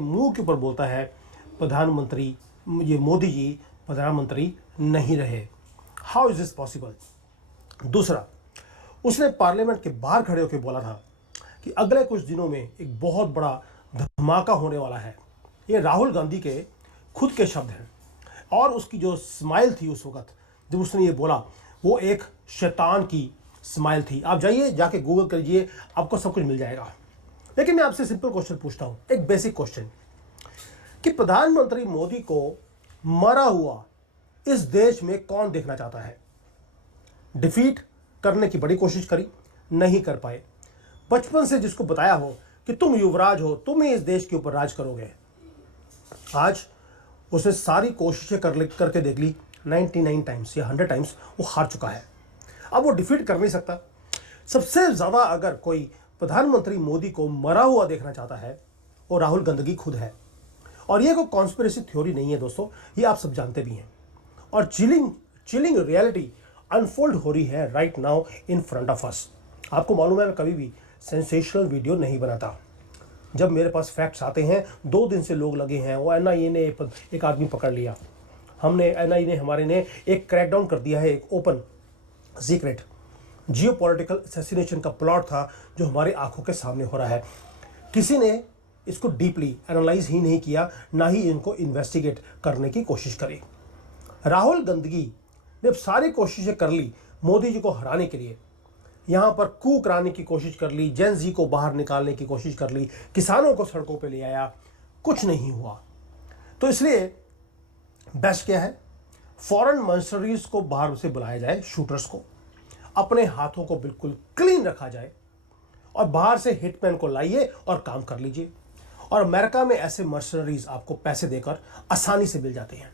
मुंह के ऊपर बोलता है प्रधानमंत्री, ये मोदी जी प्रधानमंत्री नहीं रहे। How is this possible? दूसरा, उसने पार्लियामेंट के बाहर खड़े होकर बोला था कि अगले कुछ दिनों में एक बहुत बड़ा धमाका होने वाला है। ये राहुल गांधी के खुद के शब्द हैं और उसकी जो स्माइल थी उस वक्त जब उसने ये बोला, वो एक शैतान की स्माइल थी। आप जाइए, जाके गूगल करिए, आपको सब कुछ मिल जाएगा। लेकिन मैं आपसे सिंपल क्वेश्चन पूछता हूं, एक बेसिक क्वेश्चन, कि प्रधानमंत्री मोदी को मरा हुआ इस देश में कौन देखना चाहता है? डिफीट करने की बड़ी कोशिश करी, नहीं कर पाए। बचपन से जिसको बताया हो कि तुम युवराज हो, तुम ही इस देश के ऊपर राज करोगे, आज उसने सारी कोशिशें करके देख ली, 99 टाइम्स या 100 टाइम्स वो हार चुका है। अब वो डिफीट कर नहीं सकता। सबसे ज़्यादा अगर कोई प्रधानमंत्री मोदी को मरा हुआ देखना चाहता है, वो राहुल गांधी खुद है। और ये कोई कॉन्स्पिरेसी थ्योरी नहीं है दोस्तों, ये आप सब जानते भी हैं। और चिलिंग रियलिटी अनफोल्ड हो रही है right now in front of us. आपको मालूम है, मैं कभी भी सेंसेशनल वीडियो नहीं बनाता। जब मेरे पास फैक्ट्स आते हैं, 2 दिन से लोग लगे हैं, वो एनआईए ने एक आदमी पकड़ लिया, हमने एनआईए ने हमारे ने एक क्रैकडाउन कर दिया है, एक ओपन सीक्रेट जियोपॉलिटिकल असैसिनेशन का प्लॉट था जो हमारी आंखों के सामने हो रहा है। किसी ने इसको डीपली एनालाइज ही नहीं किया, ना ही इनको इन्वेस्टिगेट करने की कोशिश करी। राहुल गांधी ने सारी कोशिशें कर ली मोदी जी को हराने के लिए, यहाँ पर कू कराने की कोशिश कर ली, जेन जी को बाहर निकालने की कोशिश कर ली, किसानों को सड़कों पे ले आया, कुछ नहीं हुआ। तो इसलिए बेस्ट क्या है, फॉरेन मर्सनरीज को बाहर से बुलाया जाए, शूटर्स को, अपने हाथों को बिल्कुल क्लीन रखा जाए और बाहर से हिटमैन को लाइए और काम कर लीजिए। और अमेरिका में ऐसे मर्सनरीज आपको पैसे देकर आसानी से मिल जाते हैं।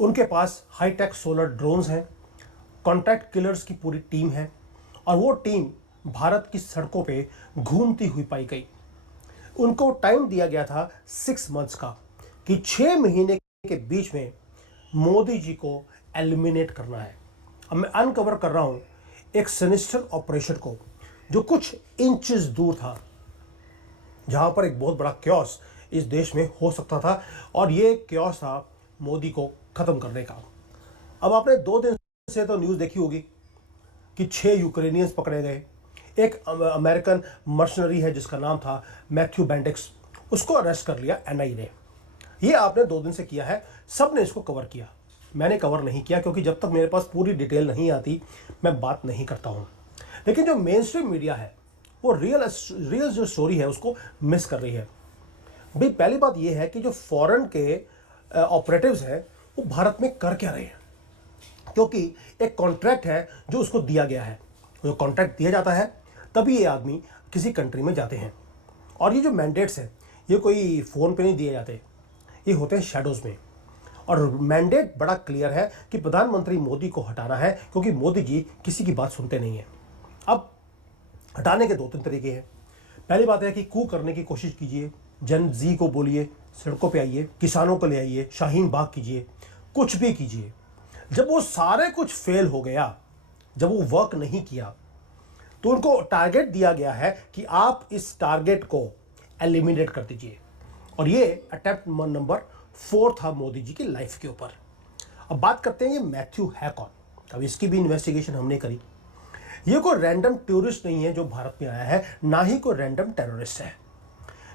उनके पास हाईटेक सोलर ड्रोन्स हैं, कॉन्ट्रैक्ट किलर्स की पूरी टीम है, और वो टीम भारत की सड़कों पे घूमती हुई पाई गई। उनको टाइम दिया गया था 6 मंथ्स का, कि 6 महीने के बीच में मोदी जी को एलिमिनेट करना है। अब मैं अनकवर कर रहा हूं एक सिनिस्टर ऑपरेशन को, जो कुछ इंचेस दूर था, जहां पर एक बहुत बड़ा क्योस इस देश में हो सकता था, और ये क्योस था मोदी को खत्म करने का। अब आपने 2 दिन से तो न्यूज़ देखी होगी कि 6 यूक्रेनियंस पकड़े गए। एक अमेरिकन मर्सनरी है जिसका नाम था मैथ्यू बेंडिक्स, उसको अरेस्ट कर लिया एनआईए ने। ये आपने 2 दिन से किया है, सब ने इसको कवर किया। मैंने कवर नहीं किया क्योंकि जब तक मेरे पास पूरी डिटेल नहीं आती मैं बात नहीं करता हूँ। लेकिन जो मेन स्ट्रीम मीडिया है वो रियल जो स्टोरी है उसको मिस कर रही है। भाई पहली बात ये है कि जो फॉरेन के ऑपरेटिव्स हैं वो भारत में कर क्या रहे हैं, क्योंकि एक कॉन्ट्रैक्ट है जो उसको दिया गया है। जो कॉन्ट्रैक्ट दिया जाता है तभी ये आदमी किसी कंट्री में जाते हैं। और ये जो मैंडेट्स हैं ये कोई फ़ोन पे नहीं दिए जाते, ये होते हैं शैडोज़ में। और मैंडेट बड़ा क्लियर है कि प्रधानमंत्री मोदी को हटाना है, क्योंकि मोदी जी किसी की बात सुनते नहीं हैं। अब हटाने के 2-3 तरीके हैं। पहली बात है कि कू करने की कोशिश कीजिए, जन जी को बोलिए, सड़कों पे आइए, किसानों को ले आइए, शाहीन बाग कीजिए, कुछ भी कीजिए। जब वो सारे कुछ फेल हो गया, जब वो वर्क नहीं किया, तो उनको टारगेट दिया गया है कि आप इस टारगेट को एलिमिनेट कर दीजिए। और ये अटेम्प्ट नंबर 4 था मोदी जी की लाइफ के ऊपर। अब बात करते हैं ये मैथ्यू है कौन। अब इसकी भी इन्वेस्टिगेशन हमने करी। ये कोई रैंडम टूरिस्ट नहीं है जो भारत में आया है, ना ही कोई रैंडम टेररिस्ट है।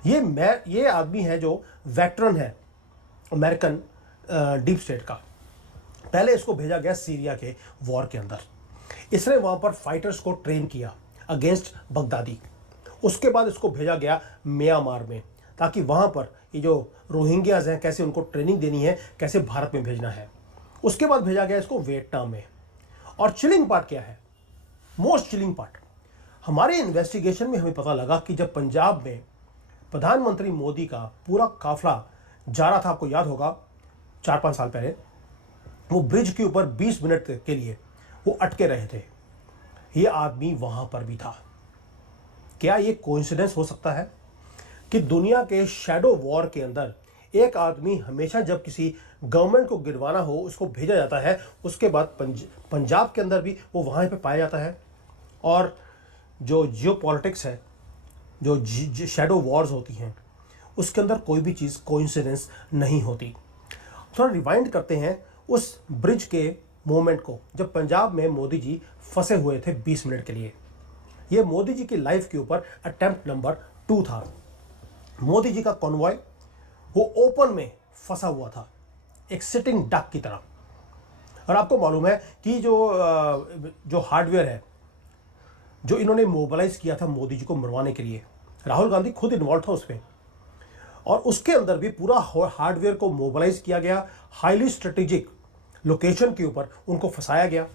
ये आदमी है जो वेटरन है अमेरिकन डीप स्टेट का। पहले इसको भेजा गया सीरिया के वॉर के अंदर, इसने वहाँ पर फाइटर्स को ट्रेन किया अगेंस्ट बगदादी। उसके बाद इसको भेजा गया म्यांमार में, ताकि वहाँ पर ये जो रोहिंग्याज हैं कैसे उनको ट्रेनिंग देनी है, कैसे भारत में भेजना है। उसके बाद भेजा गया इसको वियतनाम में। और चिलिंग पार्ट क्या है, मोस्ट चिलिंग पार्ट, हमारे इन्वेस्टिगेशन में हमें पता लगा कि जब पंजाब में प्रधानमंत्री मोदी का पूरा काफिला जा रहा था, आपको याद होगा 4-5 साल पहले, वो ब्रिज के ऊपर 20 मिनट के लिए वो अटके रहे थे, ये आदमी वहां पर भी था। क्या ये कोइंसिडेंस हो सकता है कि दुनिया के शैडो वॉर के अंदर एक आदमी हमेशा जब किसी गवर्नमेंट को गिरवाना हो उसको भेजा जाता है, उसके बाद पंजाब के अंदर भी वो वहाँ पे पाया जाता है। और जो जियो पॉलिटिक्स है, जो शैडो वॉर्स होती हैं, उसके अंदर कोई भी चीज़ कोइंसिडेंस नहीं होती। थोड़ा रिवाइंड करते हैं उस ब्रिज के मोमेंट को, जब पंजाब में मोदी जी फंसे हुए थे 20 मिनट के लिए। ये मोदी जी की लाइफ के ऊपर अटेम्प्ट नंबर 2 था। मोदी जी का कॉन्वॉय वो ओपन में फंसा हुआ था, एक सिटिंग डक की तरह। और आपको मालूम है कि जो हार्डवेयर है जो इन्होंने मोबिलाइज किया था मोदी जी को मरवाने के लिए, राहुल गांधी खुद इन्वॉल्व था उसमें, और उसके अंदर भी पूरा हार्डवेयर को मोबिलाइज किया गया। हाईली स्ट्रेटेजिक लोकेशन के ऊपर उनको फंसाया गया।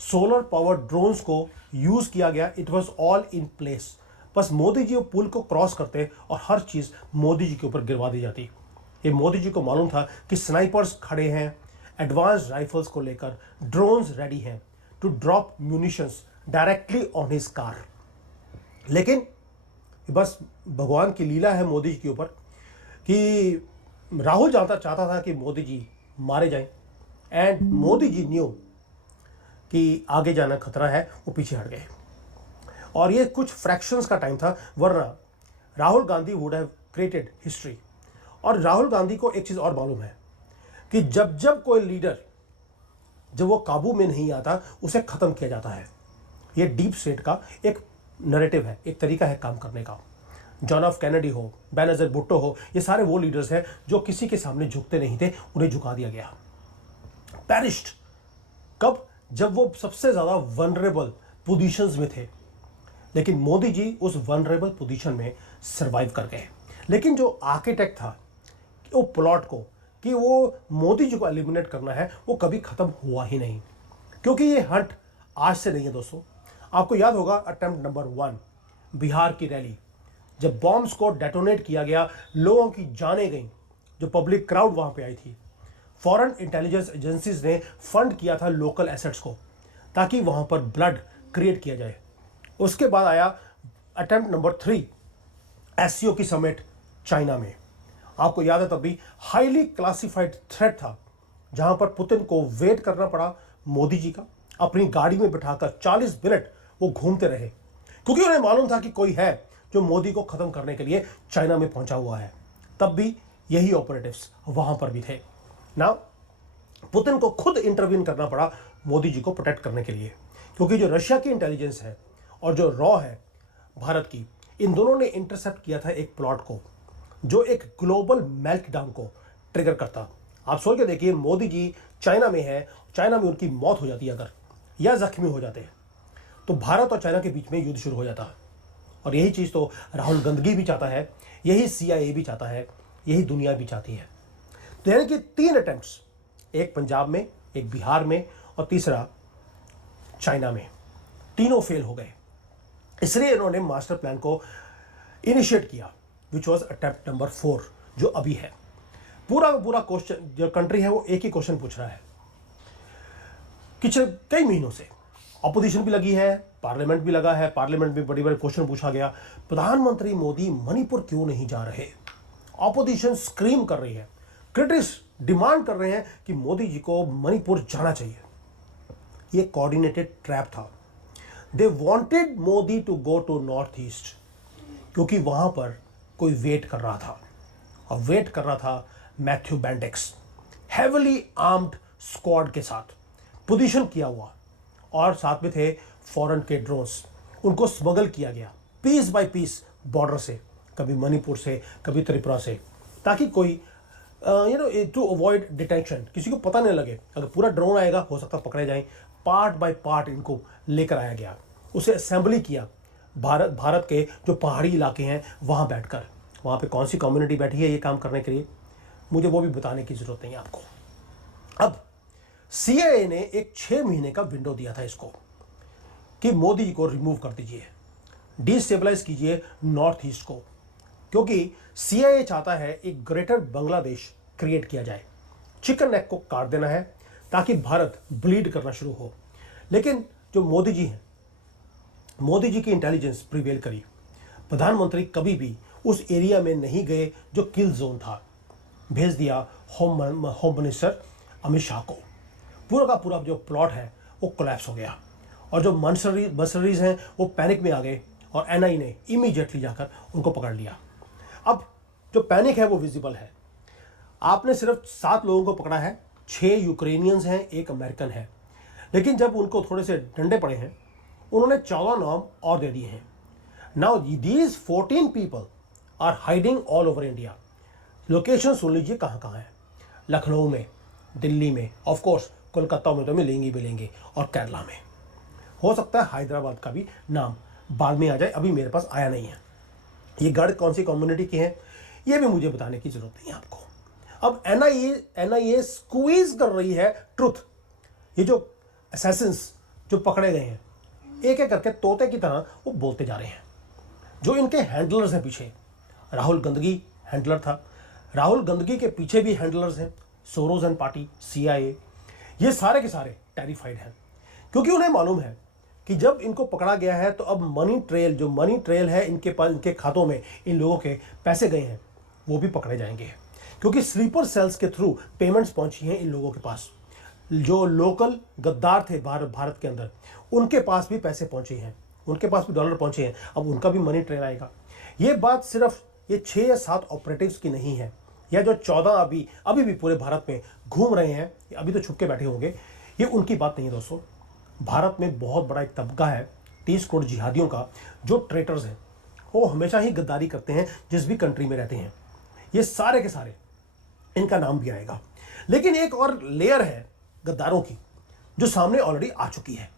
सोलर पावर ड्रोन्स को यूज़ किया गया। It was all in place. बस मोदी जी वो पुल को क्रॉस करते और हर चीज़ मोदी जी के ऊपर गिरवा दी जाती। ये मोदी जी को मालूम था कि स्नाइपर्स खड़े हैं, एडवांस राइफल्स को लेकर, ड्रोन्स रेडी हैं to drop munitions directly on his car. लेकिन बस भगवान की लीला है मोदी जी के ऊपर कि राहुल चाहता था कि मोदी जी मारे जाएं, एंड मोदी जी न्यू कि आगे जाना खतरा है, वो पीछे हट गए। और ये कुछ फ्रैक्शंस का टाइम था, वरना Rahul Gandhi would have created history. और राहुल गांधी को एक चीज़ और मालूम है कि जब जब कोई लीडर जब वो काबू में नहीं आता उसे ख़त्म किया जाता है। ये डीप स्टेट का एक नैरेटिव है, एक तरीका है काम करने का। जॉन एफ कैनेडी हो, बेनज़ीर भुट्टो हो, ये सारे वो लीडर्स हैं जो किसी के सामने झुकते नहीं थे, उन्हें झुका दिया गया। पेरिश्ड कब? जब वो सबसे ज़्यादा वनरेबल पोजीशंस में थे। लेकिन मोदी जी उस वनरेबल पोजीशन में सरवाइव कर गए। लेकिन जो आर्किटेक्ट था वो प्लॉट को कि वो मोदी जी को एलिमिनेट करना है, वो कभी ख़त्म हुआ ही नहीं। क्योंकि ये हंट आज से नहीं है दोस्तों। आपको याद होगा अटेम्प्ट नंबर 1, बिहार की रैली, जब बॉम्ब्स को डेटोनेट किया गया, लोगों की जानें गईं, जो पब्लिक क्राउड वहाँ पे आई थी। फॉरेन इंटेलिजेंस एजेंसीज ने फंड किया था लोकल एसेट्स को ताकि वहाँ पर ब्लड क्रिएट किया जाए। उसके बाद आया अटेम्प्ट नंबर 3, एससीओ की समिट चाइना में। आपको याद है तभी हाईली क्लासिफाइड थ्रेट था, जहाँ पर पुतिन को वेट करना पड़ा मोदी जी का। अपनी गाड़ी में बिठाकर 40 मिनट वो घूमते रहे, क्योंकि उन्हें मालूम था कि कोई है जो मोदी को ख़त्म करने के लिए चाइना में पहुंचा हुआ है। तब भी यही ऑपरेटिव्स वहाँ पर भी थे ना। पुतिन को खुद इंटरवीन करना पड़ा मोदी जी को प्रोटेक्ट करने के लिए, क्योंकि जो रशिया की इंटेलिजेंस है और जो रॉ है भारत की, इन दोनों ने इंटरसेप्ट किया था एक प्लॉट को जो एक ग्लोबल मेल्टडाउन को ट्रिगर करता। आप सोच के देखिए, मोदी जी चाइना में है, चाइना में उनकी मौत हो जाती है अगर, या जख्मी हो जाते हैं, तो भारत और चाइना के बीच में युद्ध शुरू हो जाता है। और यही चीज़ तो राहुल गांधी भी चाहता है, यही CIA भी चाहता है, यही दुनिया भी चाहती है। तो यानी कि 3 अटेम्प्ट्स, एक पंजाब में, एक बिहार में और तीसरा चाइना में, तीनों फेल हो गए। इसलिए इन्होंने मास्टर प्लान को इनिशिएट किया, विच वॉज अटेम्प्ट नंबर 4, जो अभी है। पूरा क्वेश्चन, जो कंट्री है वो एक ही क्वेश्चन पूछ रहा है। कई महीनों से ऑपोजिशन भी लगी है, पार्लियामेंट भी लगा है, पार्लियामेंट में बड़े बड़े क्वेश्चन पूछा गया, प्रधानमंत्री मोदी मणिपुर क्यों नहीं जा रहे। ऑपोजिशन स्क्रीम कर रही है, क्रिटिक्स डिमांड कर रहे हैं कि मोदी जी को मणिपुर जाना चाहिए। ये कोऑर्डिनेटेड ट्रैप था। They wanted Modi to go to north east, क्योंकि वहां पर कोई वेट कर रहा था, और वेट कर रहा था Matthew Bendix, heavily armed squad के साथ पोजीशन किया हुआ, और साथ में थे फॉरेन के ड्रोन्स। उनको स्मगल किया गया पीस बाय पीस बॉर्डर से, कभी मणिपुर से, कभी त्रिपुरा से, ताकि कोई टू अवॉइड डिटेंशन, किसी को पता नहीं लगे। अगर पूरा ड्रोन आएगा हो सकता पकड़े जाएं। पार्ट बाय पार्ट इनको लेकर आया गया, उसे असेंबली किया भारत के जो पहाड़ी इलाके हैं वहाँ बैठकर। वहाँ पे कौन सी कम्युनिटी बैठी है ये काम करने के लिए, मुझे वो भी बताने की ज़रूरत नहीं है आपको। अब CIA ने एक 6 महीने का विंडो दिया था इसको कि मोदी जी को रिमूव कर दीजिए, डिस्टेबलाइज कीजिए नॉर्थ ईस्ट को, क्योंकि CIA चाहता है एक ग्रेटर बांग्लादेश क्रिएट किया जाए। चिकन नेक को काट देना है ताकि भारत ब्लीड करना शुरू हो। लेकिन जो मोदी जी हैं, मोदी जी की इंटेलिजेंस प्रिवेल करी। प्रधानमंत्री कभी भी उस एरिया में नहीं गए जो किल जोन था, भेज दिया होम मिनिस्टर अमित शाह को। पूरा का पूरा जो प्लॉट है वो कोलैप्स हो गया, और जो मर्सनरीज हैं वो पैनिक में आ गए, और NI ने इमीडिएटली जाकर उनको पकड़ लिया। अब जो पैनिक है वो विजिबल है। आपने सिर्फ 7 लोगों को पकड़ा है, 6 यूक्रेनियंस हैं, 1 अमेरिकन है। लेकिन जब उनको थोड़े से डंडे पड़े हैं, उन्होंने 14 नाम और दे दिए हैं। Now these 14 people are hiding all over India. Location सुन लीजिए कहाँ कहाँ है। लखनऊ में, दिल्ली में, ऑफ कोर्स कोलकाता में तो मिलेंगे और केरला में। हो सकता है हैदराबाद का भी नाम बाद में आ जाए, अभी मेरे पास आया नहीं है। ये गार्ड कौन सी कम्युनिटी के हैं ये भी मुझे बताने की जरूरत नहीं है आपको। अब एनआईए स्क्वीज कर रही है ट्रुथ। ये जो असैसिन्स जो पकड़े गए हैं, एक एक करके तोते की तरह वो बोलते जा रहे हैं। जो इनके हैंडलर्स हैं पीछे, राहुल गंदगी हैंडलर था, राहुल गंदगी के पीछे भी हैंडलर्स हैं, सोरोज एंड पार्टी, CIA, ये सारे के सारे टेरिफाइड हैं, क्योंकि उन्हें मालूम है कि जब इनको पकड़ा गया है तो अब मनी ट्रेल है इनके पास, इनके खातों में इन लोगों के पैसे गए हैं, वो भी पकड़े जाएंगे, क्योंकि स्लीपर सेल्स के थ्रू पेमेंट्स पहुंची हैं इन लोगों के पास। जो लोकल गद्दार थे भारत के अंदर, उनके पास भी पैसे पहुंचे हैं, उनके पास भी डॉलर पहुंचे हैं, अब उनका भी मनी ट्रेल आएगा। ये बात सिर्फ ये 6 या 7 ऑपरेटिव्स की नहीं है, या जो 14 अभी भी पूरे भारत में घूम रहे हैं, अभी तो छुप के बैठे होंगे, ये उनकी बात नहीं है दोस्तों। भारत में बहुत बड़ा एक तबका है 30 करोड़ जिहादियों का, जो ट्रेटर्स हैं, वो हमेशा ही गद्दारी करते हैं जिस भी कंट्री में रहते हैं। ये सारे के सारे इनका नाम भी आएगा। लेकिन एक और लेयर है गद्दारों की जो सामने ऑलरेडी आ चुकी है।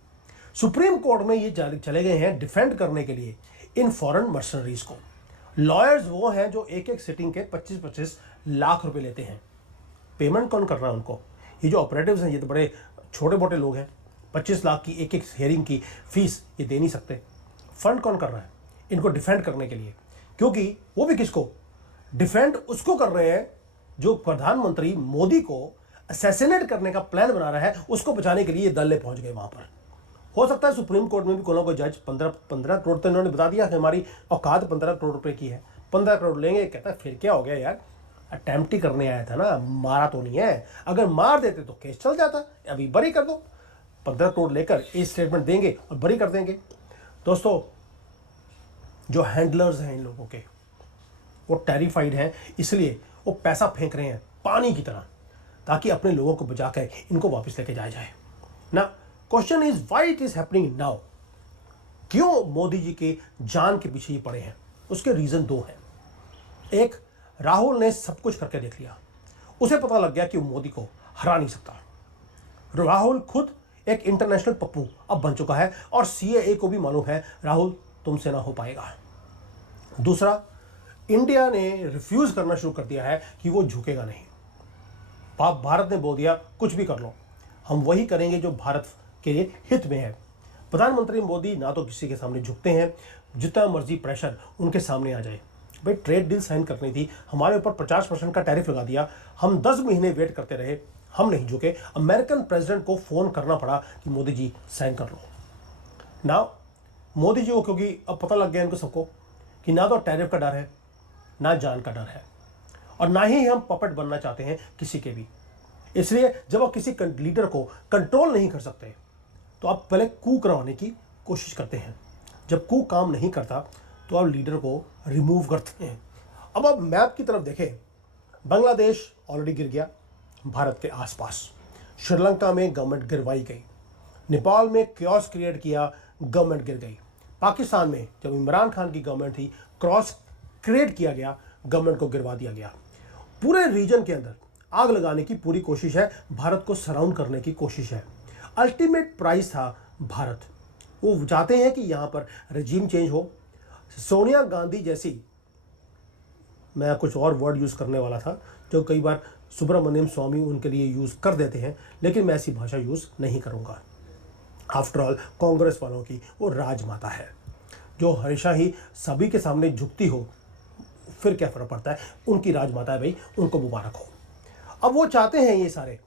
सुप्रीम कोर्ट में ये चले गए हैं डिफेंड करने के लिए इन फॉरेन मर्सनरीज को। लॉयर्स वो हैं जो एक एक सिटिंग के 25-25 लाख रुपए लेते हैं। पेमेंट कौन कर रहा है उनको? ये जो ऑपरेटिव्स हैं, ये तो बड़े छोटे मोटे लोग हैं, 25 लाख की एक हियरिंग की फीस ये दे नहीं सकते। फंड कौन कर रहा है इनको डिफेंड करने के लिए? क्योंकि वो भी किसको डिफेंड उसको कर रहे हैं जो प्रधानमंत्री मोदी को असैसिनेट करने का प्लान बना रहा है, उसको बचाने के लिए ये दल पहुंच गए वहां पर। हो सकता है सुप्रीम कोर्ट में भी कोई ना कोई जज 15 करोड़ तो इन्होंने बता दिया कि हमारी औकात 15 करोड़ रुपए की है, 15 करोड़ लेंगे। कहता है फिर क्या हो गया यार, अटेम्प्ट ही करने आया था ना, मारा तो नहीं है। अगर मार देते तो केस चल जाता, अभी बरी कर दो। 15 करोड़ लेकर ये स्टेटमेंट देंगे और बरी कर देंगे। दोस्तों, जो हैंडलर्स हैं इन लोगों के, वो टेरिफाइड हैं, इसलिए वो पैसा फेंक रहे हैं पानी की तरह, ताकि अपने लोगों को बचाकर इनको वापस लेके जाया जाए ना। Question is why it is happening now. क्यों मोदी जी के जान के पीछे ये पड़े हैं? उसके रीजन 2 हैं। एक, राहुल ने सब कुछ करके देख लिया, उसे पता लग गया कि वो मोदी को हरा नहीं सकता। राहुल खुद एक इंटरनेशनल पप्पू अब बन चुका है और CAA को भी मालूम है राहुल तुमसे ना हो पाएगा। दूसरा, इंडिया ने रिफ्यूज करना शुरू कर दिया है कि वो झुकेगा नहीं। भारत ने बोल दिया कुछ भी कर लो, हम वही करेंगे जो भारत के हित में है। प्रधानमंत्री मोदी ना तो किसी के सामने झुकते हैं, जितना मर्जी प्रेशर उनके सामने आ जाए। भाई ट्रेड डील साइन करनी थी, हमारे ऊपर 50% का टैरिफ लगा दिया, हम 10 महीने वेट करते रहे, हम नहीं झुके। अमेरिकन प्रेसिडेंट को फोन करना पड़ा कि मोदी जी साइन कर लो ना। मोदी जी को क्योंकि अब पता लग गया इनको सबको कि ना तो टैरिफ का डर है, ना जान का डर है, और ना ही हम पपट बनना चाहते हैं किसी के भी। इसलिए जब आप किसी लीडर को कंट्रोल नहीं कर सकते तो आप पहले कू करवाने की कोशिश करते हैं। जब कू काम नहीं करता तो आप लीडर को रिमूव करते हैं। अब आप मैप की तरफ देखें, बांग्लादेश ऑलरेडी गिर गया भारत के आसपास, श्रीलंका में गवर्नमेंट गिरवाई गई, नेपाल में क्योस क्रिएट किया, गवर्नमेंट गिर गई, पाकिस्तान में जब इमरान खान की गवर्नमेंट थी क्रॉस क्रिएट किया गया, गवर्नमेंट को गिरवा दिया गया। पूरे रीजन के अंदर आग लगाने की पूरी कोशिश है, भारत को सराउंड करने की कोशिश है। अल्टीमेट प्राइस था भारत। वो चाहते हैं कि यहाँ पर रजीम चेंज हो। सोनिया गांधी जैसी, मैं कुछ और वर्ड यूज़ करने वाला था जो कई बार सुब्रमण्यम स्वामी उनके लिए यूज़ कर देते हैं, लेकिन मैं ऐसी भाषा यूज़ नहीं करूँगा। आफ्टर ऑल कांग्रेस वालों की वो राजमाता है जो हमेशा ही सभी के सामने झुकती हो, फिर क्या फ़र्क पड़ता है, उनकी राजमाता है भाई, उनको मुबारक हो। अब वो चाहते हैं ये सारे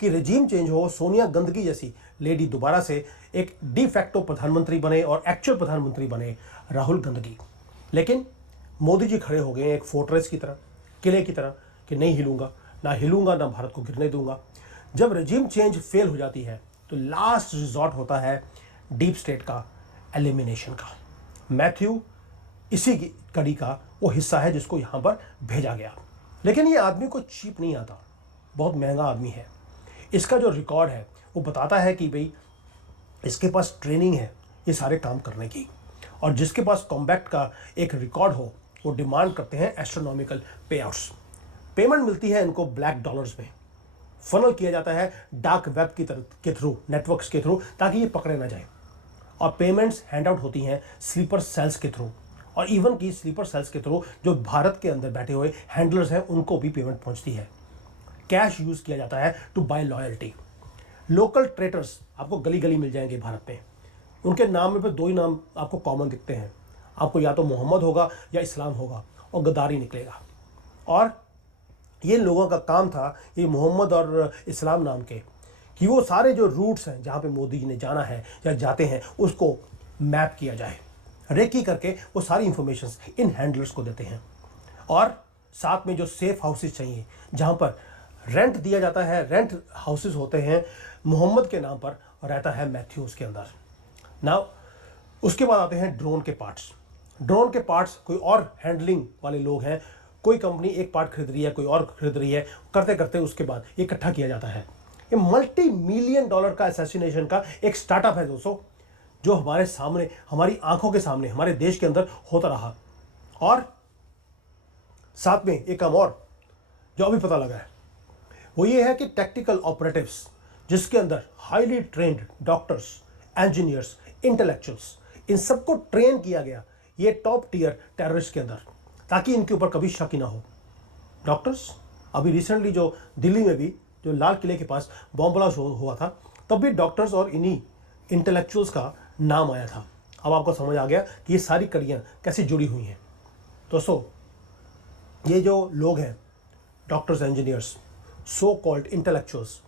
कि रजीम चेंज हो, सोनिया गांधी जैसी लेडी दोबारा से एक डी फैक्टो प्रधानमंत्री बने और एक्चुअल प्रधानमंत्री बने राहुल गांधी। लेकिन मोदी जी खड़े हो गए एक फोर्ट्रेस की तरह, किले की तरह, कि नहीं हिलूंगा, ना भारत को गिरने दूंगा। जब रजीम चेंज फेल हो जाती है तो लास्ट रिजॉर्ट होता है डीप स्टेट का एलिमिनेशन का। मैथ्यू इसी की कड़ी का वो हिस्सा है जिसको यहाँ पर भेजा गया। लेकिन ये आदमी कोई चीप नहीं आता, बहुत महंगा आदमी है। इसका जो रिकॉर्ड है वो बताता है कि भाई इसके पास ट्रेनिंग है ये सारे काम करने की, और जिसके पास कॉम्बैक्ट का एक रिकॉर्ड हो वो डिमांड करते हैं एस्ट्रोनॉमिकल पे आउट्स। पेमेंट मिलती है इनको ब्लैक डॉलर्स में, फनल किया जाता है डार्क वेब के थ्रू, नेटवर्क्स के थ्रू, ताकि ये पकड़े ना जाए। और पेमेंट्स हैंड आउट होती हैं स्लीपर सेल्स के थ्रू, और इवन की स्लीपर सेल्स के थ्रू जो भारत के अंदर बैठे हुए हैंडलर्स हैं उनको भी पेमेंट पहुंचती है। कैश यूज़ किया जाता है to buy loyalty. Local traders आपको गली गली मिल जाएंगे भारत में। उनके नाम में पे दो ही नाम आपको कॉमन दिखते हैं, आपको या तो मोहम्मद होगा या इस्लाम होगा, और गद्दारी निकलेगा। और ये लोगों का काम था, ये मोहम्मद और इस्लाम नाम के, कि वो सारे जो रूट्स हैं जहाँ पे मोदी जी ने जाना है या जाते हैं उसको मैप किया जाए, रेकी करके वो सारी इंफॉर्मेशंस इन हैंडलर्स को देते हैं। और साथ में जो सेफ हाउसेस चाहिए जहाँ पर रेंट दिया जाता है, रेंट हाउसेस होते हैं मोहम्मद के नाम पर, रहता है मैथ्यू उसके अंदर। नाउ उसके बाद आते हैं ड्रोन के पार्ट्स। ड्रोन के पार्ट्स कोई और हैंडलिंग वाले लोग हैं, कोई कंपनी एक पार्ट खरीद रही है, कोई और खरीद रही है, करते करते उसके बाद ये इकट्ठा किया जाता है। ये $multi-million का असैसिनेशन का एक स्टार्टअप है दोस्तों, जो हमारे सामने, हमारी आंखों के सामने, हमारे देश के अंदर होता रहा। और साथ में एक काम और जो अभी पता लगा है वो ये है कि टैक्टिकल ऑपरेटिव्स, जिसके अंदर highly trained doctors, engineers, intellectuals, इन सबको ट्रेन किया गया ये टॉप टियर टेररिस्ट के अंदर, ताकि इनके ऊपर कभी शक ही ना हो। डॉक्टर्स, अभी रिसेंटली जो दिल्ली में भी जो लाल किले के पास बॉम्ब ब्लास्ट हुआ था, तब भी डॉक्टर्स और इन्हीं इंटेलेक्चुअल्स का नाम आया था। अब आपको समझ आ गया कि ये सारी कड़ियाँ कैसे जुड़ी हुई हैं। दोस्तों, ये जो लोग हैं doctors, engineers, so called intellectuals,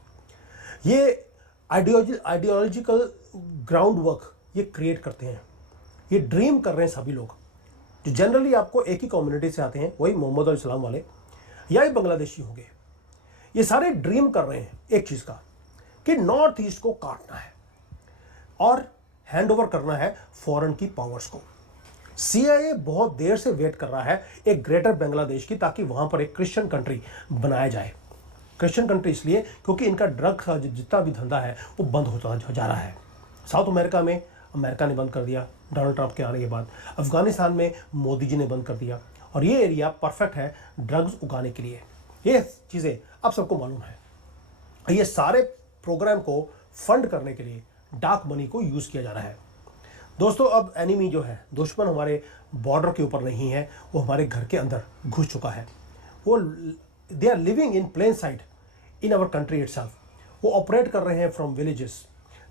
ये आइडियोलॉजिकल ग्राउंड वर्क ये क्रिएट करते हैं। ये ड्रीम कर रहे हैं सभी लोग जो जनरली आपको एक ही कम्युनिटी से आते हैं, वही मोहम्मद और इस्लाम वाले या ही बांग्लादेशी होंगे। ये सारे ड्रीम कर रहे हैं एक चीज़ का, कि नॉर्थ ईस्ट को काटना है और हैंड ओवर करना है फॉरेन की पावर्स को। CIA बहुत देर से वेट कर रहा है एक ग्रेटर बांग्लादेश की, ताकि वहाँ पर एक क्रिश्चियन कंट्री बनाया जाए। क्रिश्चियन कंट्री इसलिए क्योंकि इनका ड्रग का जितना भी धंधा है वो बंद होता जा रहा है। साउथ अमेरिका में अमेरिका ने बंद कर दिया डोनाल्ड ट्रंप के आने के बाद, अफगानिस्तान में मोदी जी ने बंद कर दिया, और ये एरिया परफेक्ट है ड्रग्स उगाने के लिए। ये चीज़ें अब सबको मालूम है। ये सारे प्रोग्राम को फंड करने के लिए डार्क मनी को यूज़ किया जा रहा है। दोस्तों, अब एनिमी जो है, दुश्मन हमारे बॉर्डर के ऊपर नहीं है, वो हमारे घर के अंदर घुस चुका है। वो they are living in plain sight in our country itself. वो ऑपरेट कर रहे हैं फ्रॉम विलेजेस,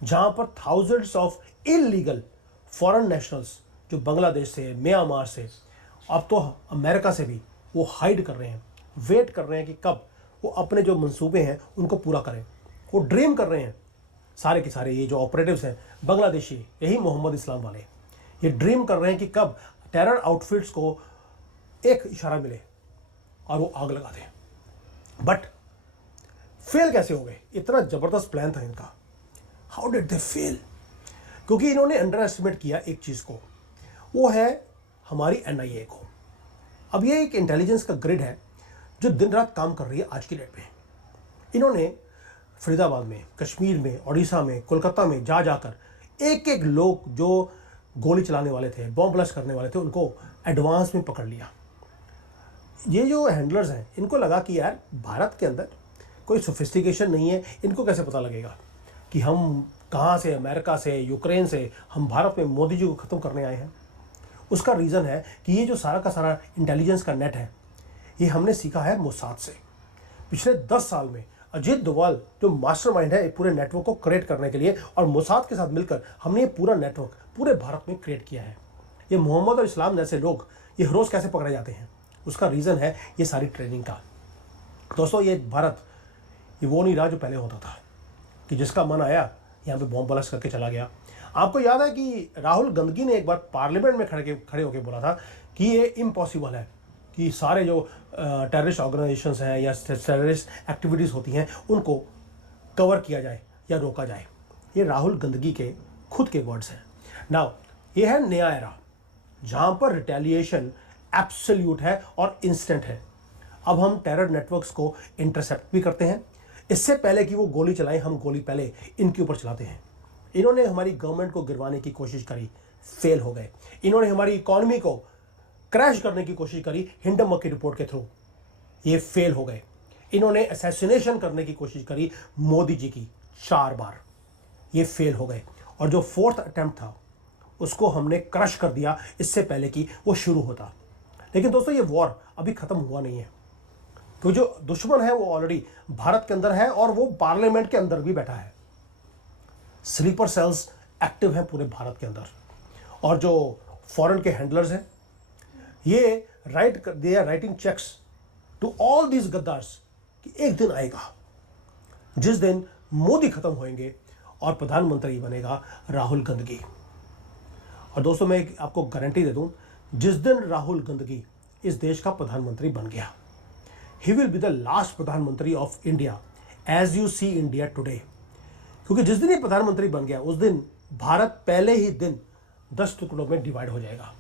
जहाँ पर thousands of illegal foreign nationals जो बांग्लादेश से, म्यांमार से, अब तो अमेरिका से भी वो हाइड कर रहे हैं, वेट कर रहे हैं कि कब वो अपने जो मंसूबे हैं उनको पूरा करें। वो ड्रीम कर रहे हैं सारे के सारे, ये जो ऑपरेटिव्स हैं बांग्लादेशी, यही मोहम्मद इस्लाम वाले, ये ड्रीम कर रहे हैं कि कब टेरर आउटफिट्स को एक इशारा मिले और वो आग लगा दें। बट फेल कैसे हो गए? इतना ज़बरदस्त प्लान था इनका। How did they fail? क्योंकि इन्होंने अंडर एस्टिमेट किया एक चीज़ को, वो है हमारी NIA को। अब ये एक इंटेलिजेंस का ग्रिड है जो दिन रात काम कर रही है आज की डेट में। इन्होंने फरीदाबाद में, कश्मीर में, उड़ीसा में, कोलकाता में जा जाकर एक एक लोग जो गोली चलाने वाले थे, बॉम्ब ब्लास्ट करने वाले थे, उनको एडवांस में पकड़ लिया। ये जो हैंडलर्स हैं इनको लगा कि यार भारत के अंदर कोई सोफिस्टिकेशन नहीं है, इनको कैसे पता लगेगा कि हम कहाँ से, अमेरिका से, यूक्रेन से, हम भारत में मोदी जी को ख़त्म करने आए हैं। उसका रीज़न है कि ये जो सारा का सारा इंटेलिजेंस का नेट है ये हमने सीखा है मोसाद से। पिछले 10 साल में अजीत डोभाल जो मास्टरमाइंड है पूरे नेटवर्क को क्रिएट करने के लिए, और मोसाद के साथ मिलकर हमने ये पूरा नेटवर्क पूरे भारत में क्रिएट किया है। ये मोहम्मद और इस्लाम जैसे लोग ये रोज़ कैसे पकड़े जाते हैं, उसका रीज़न है ये सारी ट्रेनिंग का। दोस्तों, ये भारत ये वो नहीं रहा जो पहले होता था कि जिसका मन आया यहाँ पे बॉम्ब ब्लास्ट करके चला गया। आपको याद है कि राहुल गांधी ने एक बार पार्लियामेंट में खड़े होकर बोला था कि ये इम्पॉसिबल है कि सारे जो टेररिस्ट ऑर्गेनाइजेशंस हैं या टेररिस्ट एक्टिविटीज़ होती हैं उनको कवर किया जाए या रोका जाए। ये राहुल गांधी के खुद के वर्ड्स हैं। नाउ ये है नया एरा, जहां पर रिटेलिएशन एब्सोल्यूट है और इंस्टेंट है। अब हम टेरर नेटवर्क्स को इंटरसेप्ट भी करते हैं। इससे पहले कि वो गोली चलाएं, हम गोली पहले इनके ऊपर चलाते हैं। इन्होंने हमारी गवर्नमेंट को गिरवाने की कोशिश करी, फेल हो गए। इन्होंने हमारी इकोनॉमी को क्रैश करने की कोशिश करी हिंडनबर्ग की रिपोर्ट के थ्रू, ये फेल हो गए। इन्होंने असैसिनेशन करने की कोशिश करी मोदी जी की 4 बार, ये फेल हो गए। और जो 4th अटेम्प्ट था उसको हमने क्रश कर दिया इससे पहले कि वो शुरू होता। लेकिन दोस्तों ये वॉर अभी खत्म हुआ नहीं है, क्योंकि जो दुश्मन है वो ऑलरेडी भारत के अंदर है और वो पार्लियामेंट के अंदर भी बैठा है। स्लीपर सेल्स एक्टिव हैं पूरे भारत के अंदर। और जो फॉरेन के हैंडलर्स हैं ये they are writing cheques to all these गद्दार्स कि एक दिन आएगा जिस दिन मोदी खत्म होंगे और प्रधानमंत्री बनेगा राहुल गांधी। और दोस्तों मैं आपको गारंटी दे दूं, जिस दिन राहुल गांधी इस देश का प्रधानमंत्री बन गया, he will be the last प्रधानमंत्री of India as you see India Today. क्योंकि जिस दिन ये प्रधानमंत्री बन गया उस दिन भारत पहले ही दिन 10 टुकड़ों में डिवाइड हो जाएगा।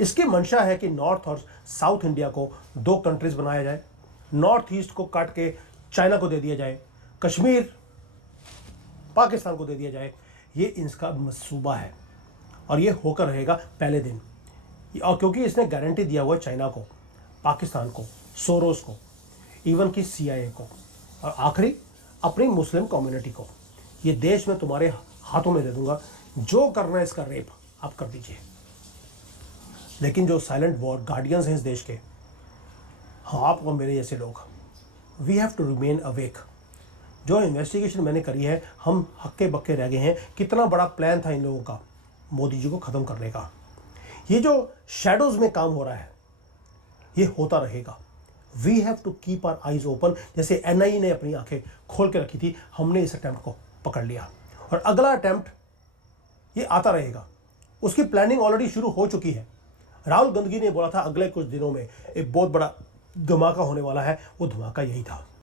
इसकी मंशा है कि नॉर्थ और साउथ इंडिया को 2 कंट्रीज बनाया जाए, नॉर्थ ईस्ट को काट के चाइना को दे दिया जाए, कश्मीर पाकिस्तान को दे दिया जाए। ये इसका मंसूबा है और ये होकर रहेगा पहले दिन। और क्योंकि इसने गारंटी दिया हुआ है चाइना को, पाकिस्तान को, सोरोस को, इवन की CIA को, और आखिरी अपनी मुस्लिम कम्युनिटी को, ये देश मैं तुम्हारे हाथों में दे दूंगा, जो करना है इसका रेप आप कर दीजिए। लेकिन जो साइलेंट वॉर गार्डियंस हैं इस देश के, हाँ आप और मेरे जैसे लोग, we have to remain awake. जो इन्वेस्टिगेशन मैंने करी है, हम हक्के बक्के रह गए हैं। कितना बड़ा प्लान था इन लोगों का मोदी जी को ख़त्म करने का। ये जो शैडोज में काम हो रहा है ये होता रहेगा। We have to keep our eyes open. जैसे NIA ने अपनी आंखें खोल के रखी थी, हमने इस अटैम्प्ट को पकड़ लिया और अगला अटैम्प्ट ये आता रहेगा। उसकी प्लानिंग ऑलरेडी शुरू हो चुकी है। राहुल गांधी ने बोला था अगले कुछ दिनों में एक बहुत बड़ा धमाका होने वाला है, वो धमाका यही था।